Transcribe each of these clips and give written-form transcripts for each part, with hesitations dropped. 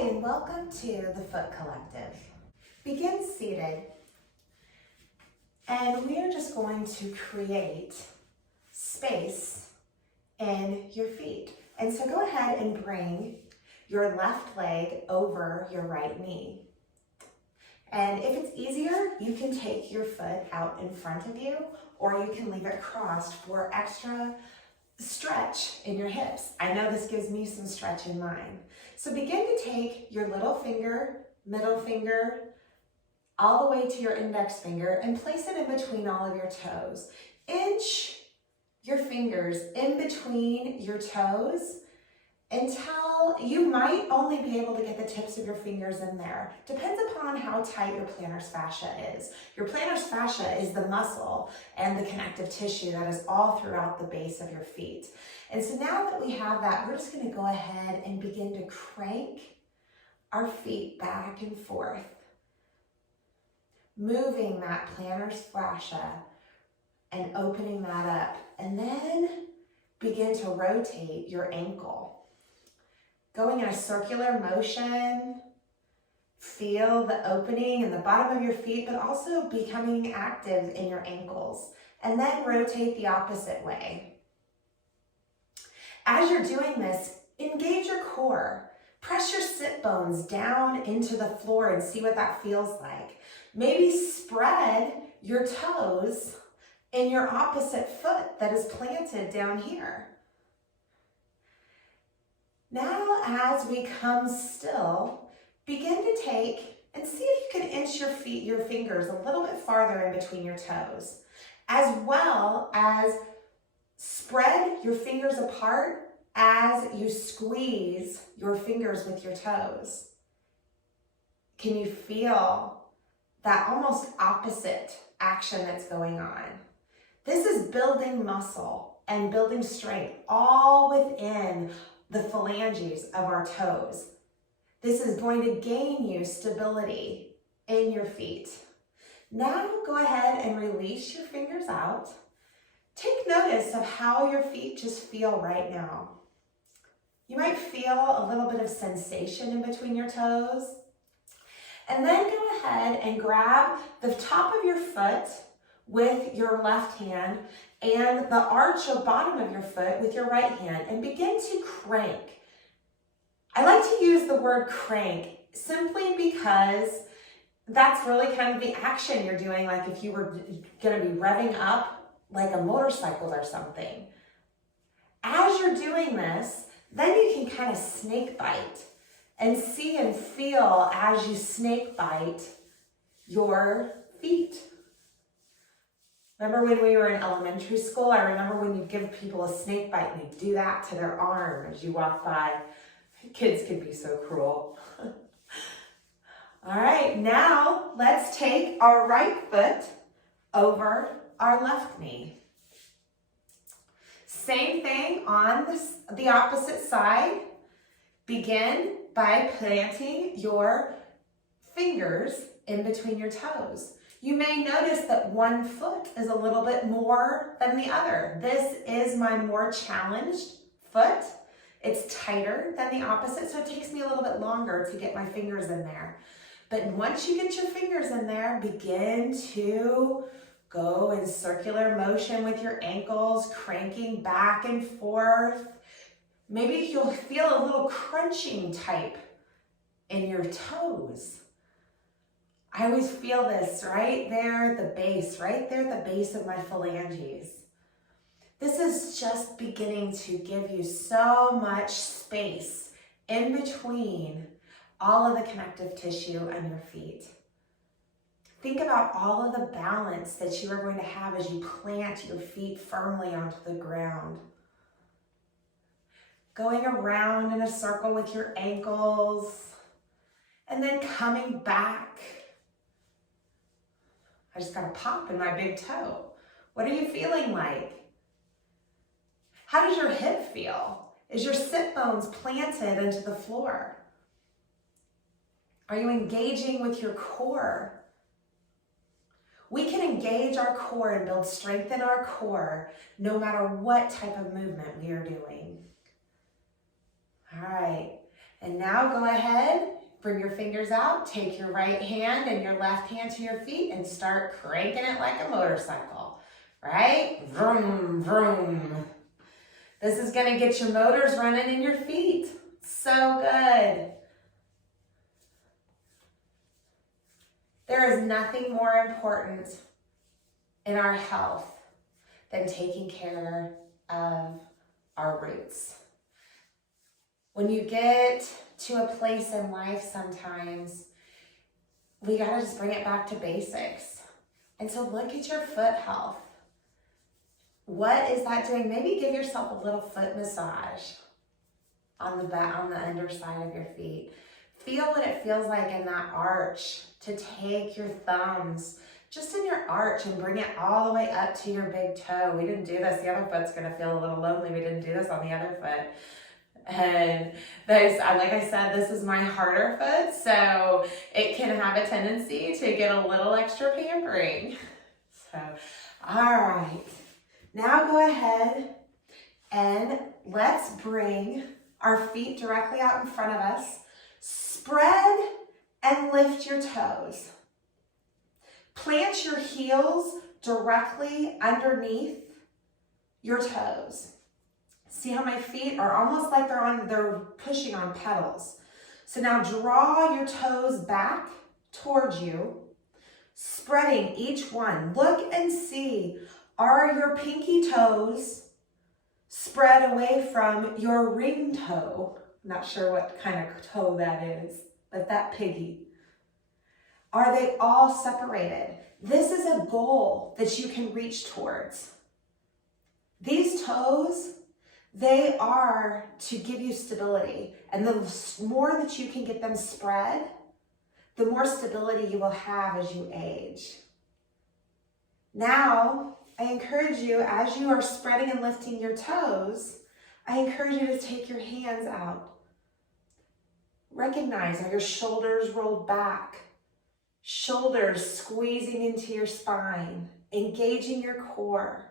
Hi, and welcome to the Foot Collective. Begin seated, and we are just going to create space in your feet. And so go ahead and bring your left leg over your right knee. And if it's easier, you can take your foot out in front of you, or you can leave it crossed for extra stretch in your hips. I know this gives me some stretch in mine. So begin to take your little finger, middle finger, all the way to your index finger and place it in between all of your toes. Inch your fingers in between your toes until you might only be able to get the tips of your fingers in there. Depends upon how tight your plantar fascia is. Your plantar fascia is the muscle and the connective tissue that is all throughout the base of your feet. And so now that we have that, we're just gonna go ahead and begin to crank our feet back and forth, moving that plantar fascia and opening that up. And then begin to rotate your ankle. Going in a circular motion, feel the opening in the bottom of your feet, but also becoming active in your ankles. And then rotate the opposite way. As you're doing this, engage your core. Press your sit bones down into the floor and see what that feels like. Maybe spread your toes in your opposite foot that is planted down here. Now, as we come still, begin to take and see if you can inch your fingers a little bit farther in between your toes, as well as spread your fingers apart as you squeeze your fingers with your toes. Can you feel that almost opposite action that's going on? This is building muscle and building strength all within the phalanges of our toes. This is going to gain you stability in your feet. Now go ahead and release your fingers out. Take notice of how your feet just feel right now. You might feel a little bit of sensation in between your toes. And then go ahead and grab the top of your foot with your left hand and the arch or bottom of your foot with your right hand and begin to crank. I like to use the word crank simply because that's really kind of the action you're doing, like if you were going to be revving up like a motorcycle or something. As you're doing this, then you can kind of snake bite and see and feel as you snake bite your feet. Remember when we were in elementary school? I remember when you give people a snake bite and you do that to their arm as you walk by. Kids can be so cruel. All right, now let's take our right foot over our left knee. Same thing on the opposite side. Begin by planting your fingers in between your toes. You may notice that one foot is a little bit more than the other. This is my more challenged foot. It's tighter than the opposite, so it takes me a little bit longer to get my fingers in there. But once you get your fingers in there, begin to go in circular motion with your ankles, cranking back and forth. Maybe you'll feel a little crunching type in your toes. I always feel this right there at the base, right there at the base of my phalanges. This is just beginning to give you so much space in between all of the connective tissue on your feet. Think about all of the balance that you are going to have as you plant your feet firmly onto the ground. Going around in a circle with your ankles and then coming back. I just got a pop in my big toe. What are you feeling like? How does your hip feel? Is your sit bones planted into the floor? Are you engaging with your core? We can engage our core and build strength in our core no matter what type of movement we are doing. All right. And now go ahead, bring your fingers out, take your right hand and your left hand to your feet and start cranking it like a motorcycle, right? Vroom, vroom. This is gonna get your motors running in your feet. So good. There is nothing more important in our health than taking care of our roots. When you get to a place in life sometimes, we gotta just bring it back to basics. And so look at your foot health. What is that doing? Maybe give yourself a little foot massage on the back, on the underside of your feet. Feel what it feels like in that arch to take your thumbs just in your arch and bring it all the way up to your big toe. We didn't do this. The other foot's gonna feel a little lonely. We didn't do this on the other foot. And this, like I said, this is my harder foot, so it can have a tendency to get a little extra pampering. So, all right. Now go ahead and let's bring our feet directly out in front of us. Spread and lift your toes. Plant your heels directly underneath your toes. See how my feet are almost like they're pushing on pedals. So now draw your toes back towards you, spreading each one. Look and see, are your pinky toes spread away from your ring toe? Not sure what kind of toe that is, but that piggy. Are they all separated? This is a goal that you can reach towards. These toes, they are to give you stability. And the more that you can get them spread, the more stability you will have as you age. Now, I encourage you, as you are spreading and lifting your toes, I encourage you to take your hands out. Recognize, are your shoulders rolled back? Shoulders squeezing into your spine, engaging your core.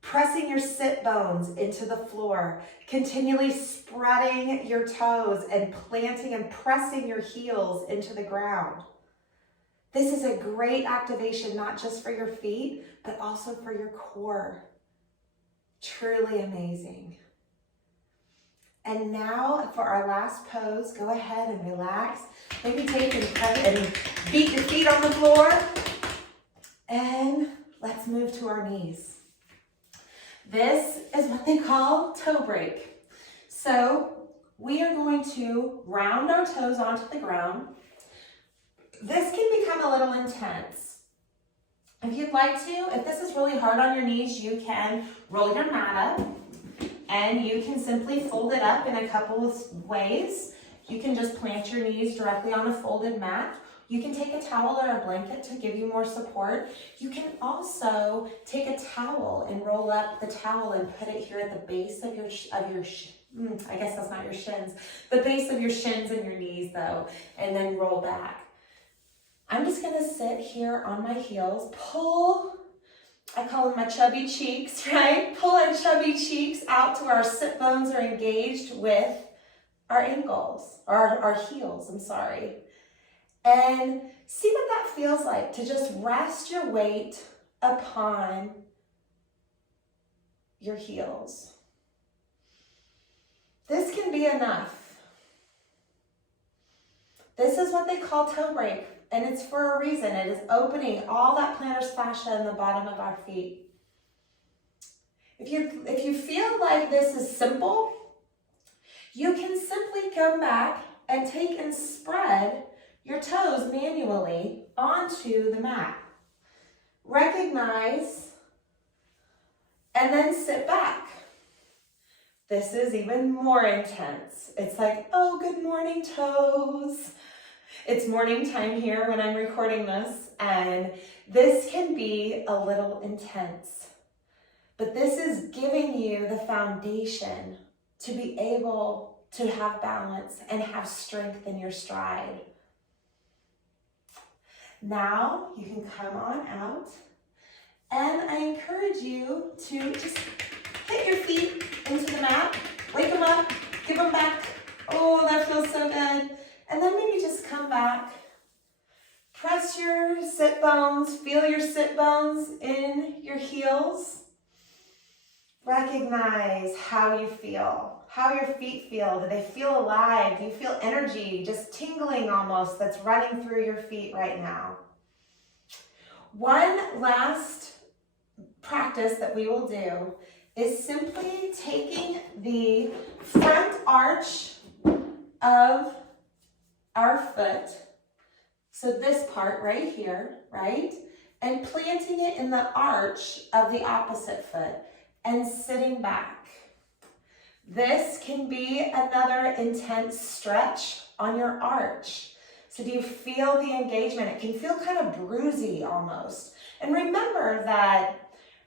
Pressing your sit bones into the floor, continually spreading your toes and planting and pressing your heels into the ground. This is a great activation, not just for your feet, but also for your core. Truly amazing. And now for our last pose, go ahead and relax. Maybe take and beat your feet on the floor. And let's move to our knees. This is what they call toe break. So we are going to round our toes onto the ground. This can become a little intense. If you'd like to, if this is really hard on your knees, you can roll your mat up and you can simply fold it up in a couple of ways. You can just plant your knees directly on a folded mat. You can take a towel or a blanket to give you more support. You can also take a towel and roll up the towel and put it here at the base of your I guess that's not your shins, the base of your shins and your knees though, and then roll back. I'm just gonna sit here on my heels, pull, I call them my chubby cheeks, right? Pull our chubby cheeks out to where our sit bones are engaged with our ankles, or our heels, I'm sorry. And see what that feels like to just rest your weight upon your heels. This can be enough. This is what they call toe break, and it's for a reason. It is opening all that plantar fascia in the bottom of our feet. If you feel like this is simple, you can simply come back and take and spread your toes manually onto the mat. Recognize and then sit back. This is even more intense. It's like, oh, good morning, toes. It's morning time here when I'm recording this, and this can be a little intense. But this is giving you the foundation to be able to have balance and have strength in your stride. Now you can come on out, and I encourage you to just hit your feet into the mat, wake them up, give them back. Oh, that feels so And then maybe just come back. Press your sit bones, feel your sit bones in your heels. Recognize how you feel, how your feet feel. Do they feel alive? Do you feel energy just tingling almost that's running through your feet right now? One last practice that we will do is simply taking the front arch of our foot, so this part right here, right? And planting it in the arch of the opposite foot and sitting back. This can be another intense stretch on your arch. So do you feel the engagement? It can feel kind of bruisey almost. And remember that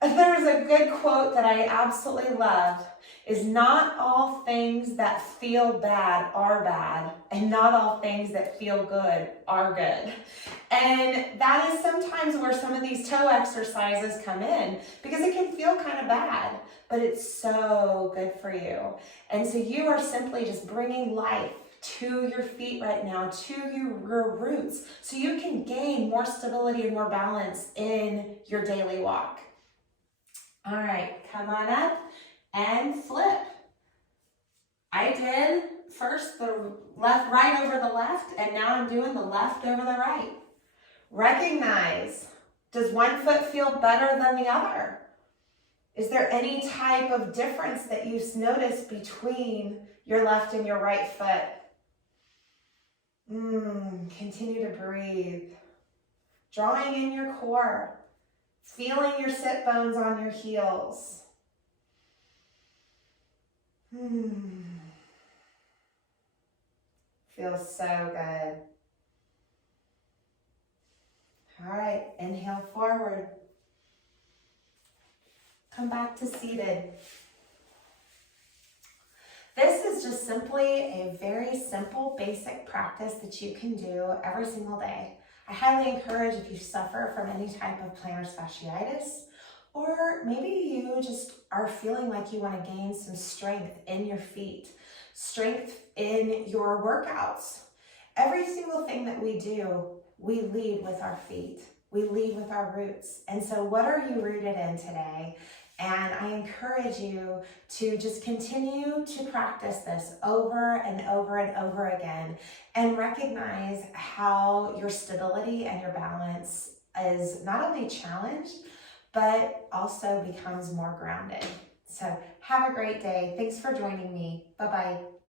there's a good quote that I absolutely love, is not all things that feel bad are bad, and not all things that feel good are good. And that is sometimes where some of these toe exercises come in, because it can feel kind of bad, but it's so good for you. And so you are simply just bringing life to your feet right now, to your roots, so you can gain more stability and more balance in your daily walk. All right, come on up and flip. I did first the left, right over the left, and now I'm doing the left over the right. Recognize, does one foot feel better than the other? Is there any type of difference that you notice between your left and your right foot? Continue to breathe. Drawing in your core. Feeling your sit bones on your heels. Feels so good. All right, inhale forward. Come back to seated. This is just simply a very simple, basic practice that you can do every single day. I highly encourage, if you suffer from any type of plantar fasciitis, or maybe you just are feeling like you want to gain some strength in your feet, strength in your workouts. Every single thing that we do, we lead with our feet. We lead with our roots. And so what are you rooted in today? And I encourage you to just continue to practice this over and over and over again, and recognize how your stability and your balance is not only challenged, but also becomes more grounded. So have a great day. Thanks for joining me. Bye-bye.